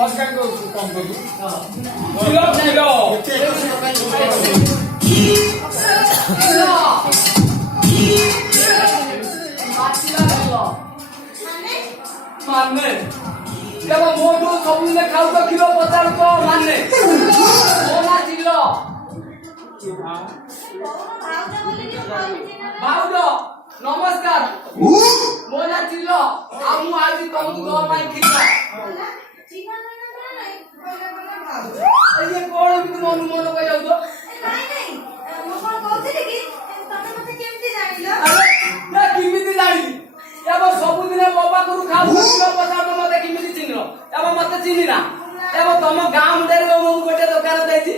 loss काय करू कम करू मानने जब मोटो सबने खाऊ तो किलो 50 को मानने मोना जिल्लो भाउजो नमस्कार मोना जिल्लो आ मु आज तुमको दो माई खिला ये कोण भी मन मन को जाऊ तो नहीं नहीं मो कोन कहते कि तने मते केमती जानिलो ना किमिति जानी अब सब दिन मो पाखरु खाऊ किलो 50 मते किमिति चिन्हलो अब मते चिन्ही ना अब तुम गांव मुंडे मो गोटे दुकान देछि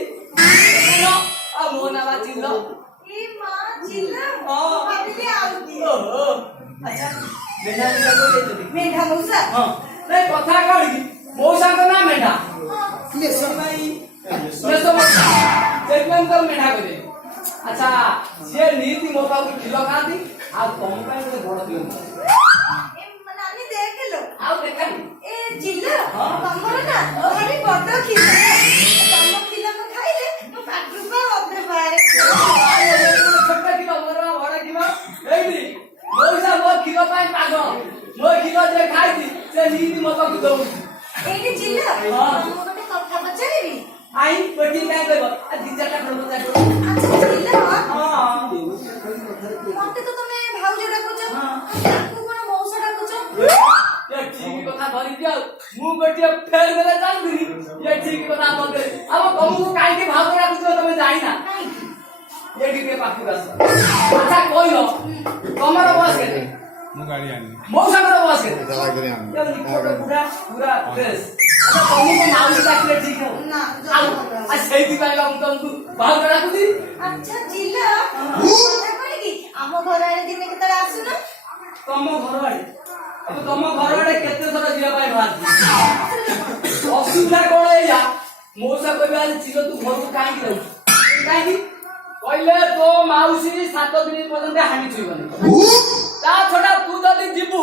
आ मोना बा चिन्हलो ई मां चिल्ला हां भाभी आउती अच्छा मेढा को देछि मेढा मौसा हां नहीं कथा कही मौसा को ना मेढा लेसो भाई लेसो जेकन तो मेढा को दे अच्छा जे नीति मो पाखरु किलो खाती आ तुम ପାଇଁ ଗୋଟେ ବଡ ଦିଅ ए नानी देख लो ଆଉ ଦେଖାନି ए चिल्ला तमरो ना भारी बड़ खिला तम खिला को खाइले मो पाटरू पा अपने बारे छोटा किलो मोर बड़ किलो एइनी मौसा मो किलो ପାଇଁ ପାଗଳ मो किलो जे ଖାଇती ସେ नीति मो पाखरु दउ ए चिल्ला मो ଗୋଟେ କଥା ପଚାରିବି आई बटी काय करबो आ ଦି चारटा खबर पचार अच्छा चिल्ला हां मते तो तमे भाउज डाकुछ ताकू कोन मौसा डाकुछ ये ठीक कथा धरि दियो मु गोटिए फेर बेले जाउनी ये ठीक कथा मते अब तुमको काई के भाव राखुछ तमे जाई ना ये ठीक पाखु दास अच्छा कोइलो तमरो बस के मु गाड़ी आनी मौसा को बस के दवा करे आनी ये निकोट पूरा पूरा फ्रेश अच्छा तुमको नाउ डाकले ठीक हो ना आ सेति ପାଇଁ हम तुमको भाव राखुती अच्छा चिल्ला କଥା कोनी कि हम घर आले दिने केतरा आसु ना तम घर आड़े अब तम घर आड़े केते थरा जिया पाए बात असुविधा कोन एया मौसा कहबे आज चिलो तू घर को काई रहू काई कहले तो माउसी 7 दिन पर्यंत हानि छुइबनी ता छोटा तू जदी जीबू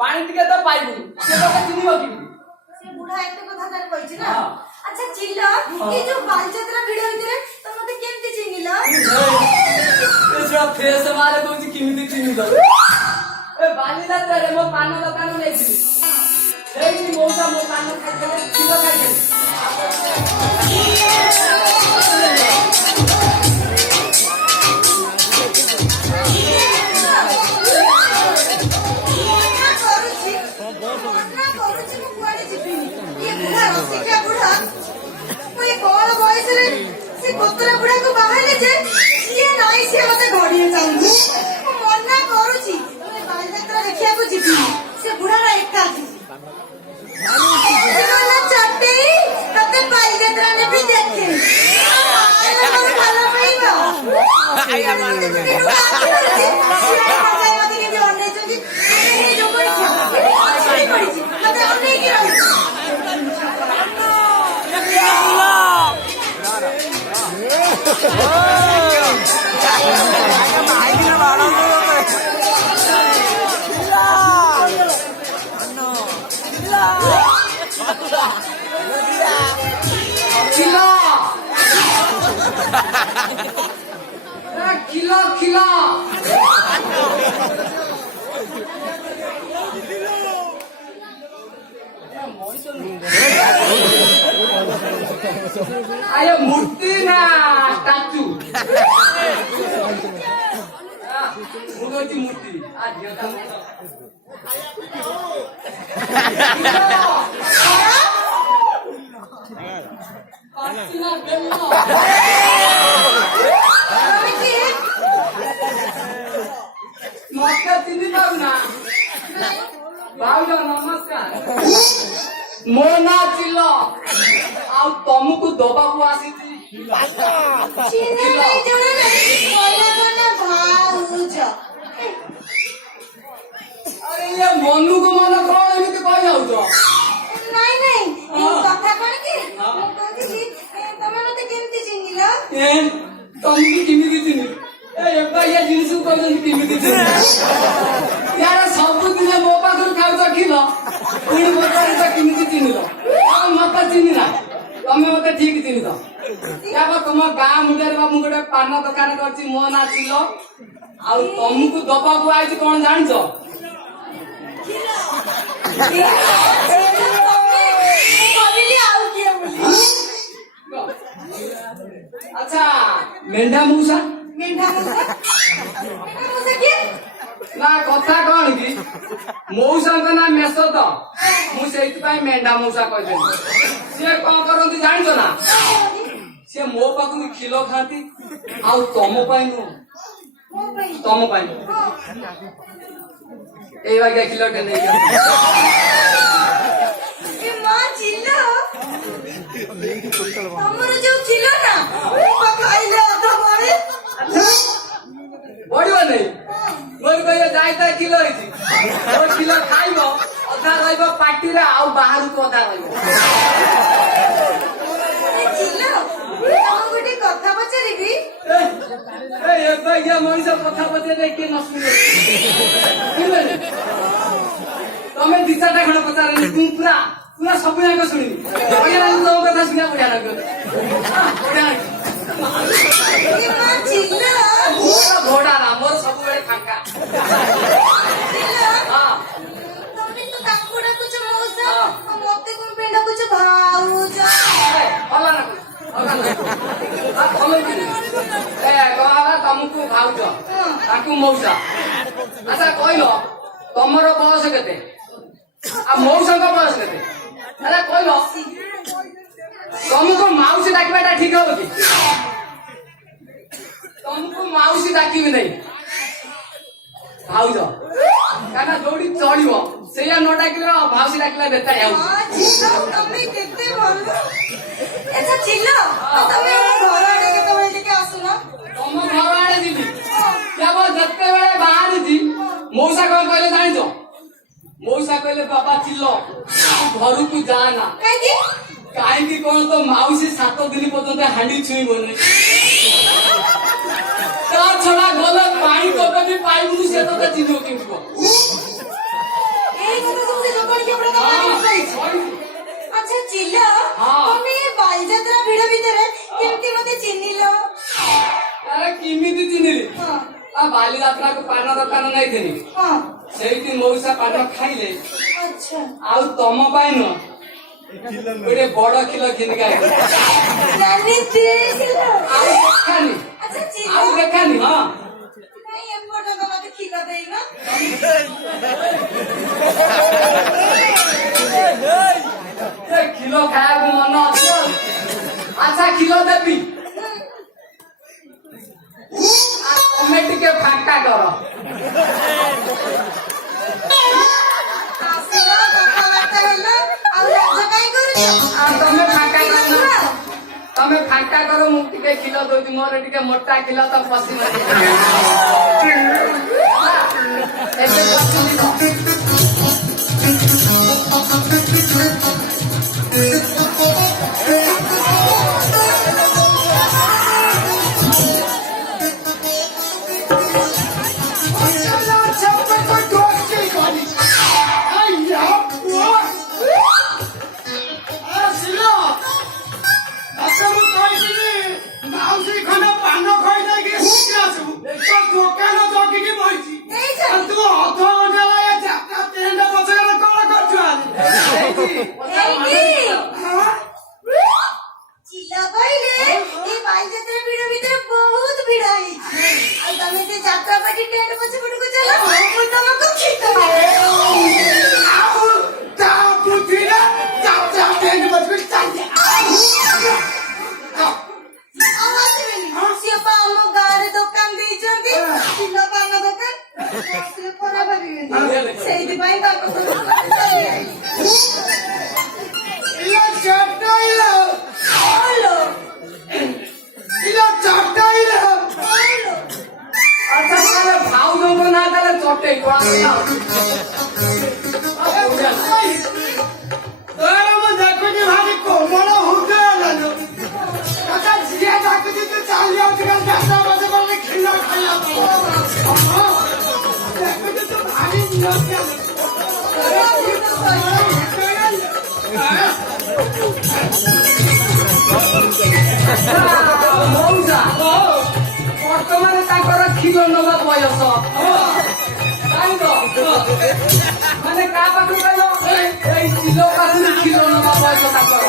पानी टिके तो पाइबू से तो चिनिबो कि से बुढ़ा एक तो कथा कर कहिछि ना अच्छा चिल्ला ये जो बालचंद्र वीडियो इतरे तो मते केमती चिनिला एसरा फेस मारे कोची किमिति चिनिलो ए बालीदा रे मो पान दुकान लेछि सेही मौसा मो पान खाइले किलो खाइले कोतरा बुढ़ा को बाहर जे ये नाइ से मते घड़िए चाहू मन्ना करूची तमे बालयात्रा देखिया को जिबी से बुढ़ा रा एकटा छी ना चट्टे तते बालयात्रा ने भी देखे भालो पईबो आया माने मते के जो ने जदी ए जो कोई छी मते अन्ने की रहू खिला खिला आयो मूर्ति ना स्टैचू मूर्ति आज नमस्कार मोना चिल्ल आ तुमको दबा को आसी अरे ये मनु को मन कौन एमती कह जाऊ नहीं नहीं कथा कोन कि मु कहली तमे मते केमती चिनिला तुम भी किमिति चिनी ए ये जिनिस को कहन किमिति चिनी यार सब दिन मो पाखर खाउ त किलो पुणी मत किमिति चिनिलो मत ତମେ ମତେ ଠିକ ଚିହ୍ନି ତ ତମ ଗାଁ ମୁଣ୍ଡରେ ବା ମୁଁ ଗୋଟେ ପାନ ଦୋକାନ କରିଛି ମୋ ନା ଚିଲ ଆଉ ତମକୁ ଦବାକୁ ଆଇଛି କଣ ଜାଣିଛ ଆଚ୍ଛା ମେଣ୍ଢା ମୂଷା ନା କଥା କଣ କି ମଉସାଙ୍କ ନା ମେଷ ତ ମୁଁ ସେଇଥିପାଇଁ ମେଣ୍ଢା ମଉସା କହିଦେଲି ସିଏ କଣ କରନ୍ତି ଜାଣିଛ ନା ସିଏ ମୋ ପାଖରୁ କ୍ଷୀର ଖାଆନ୍ତି ଆଉ ତମ ପାଇଁ ନୁହଁ ତମ ପାଇଁ ଏଇ ବାଗିଆ କ୍ଷୀରଟେ ନେଇକି ତମର ଯୋଉ ছিল ନା ଖାଇଲେ ଅଧା ବଳେ ବଢିବନି ମୋର କହିବେ ଯାଇଥାଏ କିଲୋ ହେଇଛି ମୋର କିଲୋ ଖାଇବ ଅଧା ରହିବ ପାଟିରେ ଆଉ ବାହାରକୁ ଅଧା ରହିବ ଗୋଟେ କଥା ପଚାରିବି ଏବେ ମଣିଷ କଥା ପଚାରିଲେ କିଏ ନ ଶୁଣିବ ତମେ ଦି ଚାରିଟା ଖଣ୍ଡ ପଚାରିଲି ତୁ ପୁରା ପୁରା ସବୁ ଯାକ ଶୁଣିବି ବଢିଆ ଲାଗିବ ତମ କଥା ଶୁଣିବା ବଢିଆ ଲାଗିବ ବଢିଆ ଘୋଡା ନା ମୋର ସବୁବେଳେ ଫାଙ୍କା ମତେ କଣ ପାଇଁ ଡାକୁଛ ଭାଉଜ ତମକୁ ଭାଉଜ ତାଙ୍କୁ ମଉସା ଆଚ୍ଛା କହିଲ ତମର ବୟସ କେତେ ଆଉ ମଉସାଙ୍କ ବୟସ କେତେ ଆଚ୍ଛା କହିଲ ତମକୁ ମାଉସୀ ଡାକିବାଟା ଠିକ ହବ କି ତମକୁ ମାଉସୀ ଡାକିବି ନାହିଁ ଭାଉଜ କାହିଁକିନା ଯୋଉଠି ଚଳିବ ସେଇଆ ନ ଡାକିଲେ ମାଉସୀ ଡାକିଲେ ବେକାରୀ ତମେ କେତେ ଭଲ ଆଚ୍ଛା ଚିଲ ତମେ ଆମ ଘର ଆଡେ କେତେବେଳେ ଟିକେ ଆସୁନ ତମ ଘର ଆଡେ ଯିବି କେବଳ ଯେତେବେଳେ ବାହାରିଛି ମଉସା କଣ କହିଲେ ଜାଣିଛ ମଉସା କହିଲେ ବାବା ଚିଲ ଘରକୁ ଯା ନା କାହିଁକି କଣ ତ ମାଉସୀ 7 ଦିନ ପର୍ଯ୍ୟନ୍ତ ହାଣ୍ଡି ଛୁଇଁବନି ତା ଛଡା ଗଲେ ପାଣି କବେ ବି ପାଇବୁନି ସେ ତତେ ଚିହ୍ନିବ କେମିତି ଆଚ୍ଛା ଚିଲ ତମେ ବାଲିଯାତ୍ରା ଭିଡ ଭିତରେ କେମିତି ମତେ ଚିହ୍ନିଲ ଆରେ କେମିତି ଚିହ୍ନିଲି ବାଲିଯାତ୍ରାକୁ ପାନ ଦୋକାନ ନେଇଥିଲି ସେଇଠି ମଉସା ପାନ ଖାଇଲେ ଆଉ ତମ ପାଇଁ ନୁହଁ ଗୋଟେ ବଡ କ୍ଷୀର କିଣିକି ଆଉ ଦେଖାନି ହଁ ମତେ କ୍ଷୀର ଦେଇନ କ୍ଷୀର ଖାଇବାକୁ ମନ ଅଛି ଆଚ୍ଛା କ୍ଷୀର ଦେବି ତମେ ଟିକେ ଫାଙ୍କା କର ତମେ ଫାଙ୍କା କର ମୁଁ ଟିକେ କ୍ଷୀର ଦଉଛି ମୋର ଟିକେ ମୋଟା କ୍ଷୀର ତ ପଶିବ ଏବେ ପଶିଲି ମଉସା ବର୍ତ୍ତମାନ ତାଙ୍କର କ୍ଷୀର ନବା ବୟସ ଜାଣିଛ ମାନେ କାହା ପାଖକୁ କହିଲ ଏଇ ଚିଲ ପାଖରୁ କ୍ଷୀର ନବା ବୟସ ତାଙ୍କର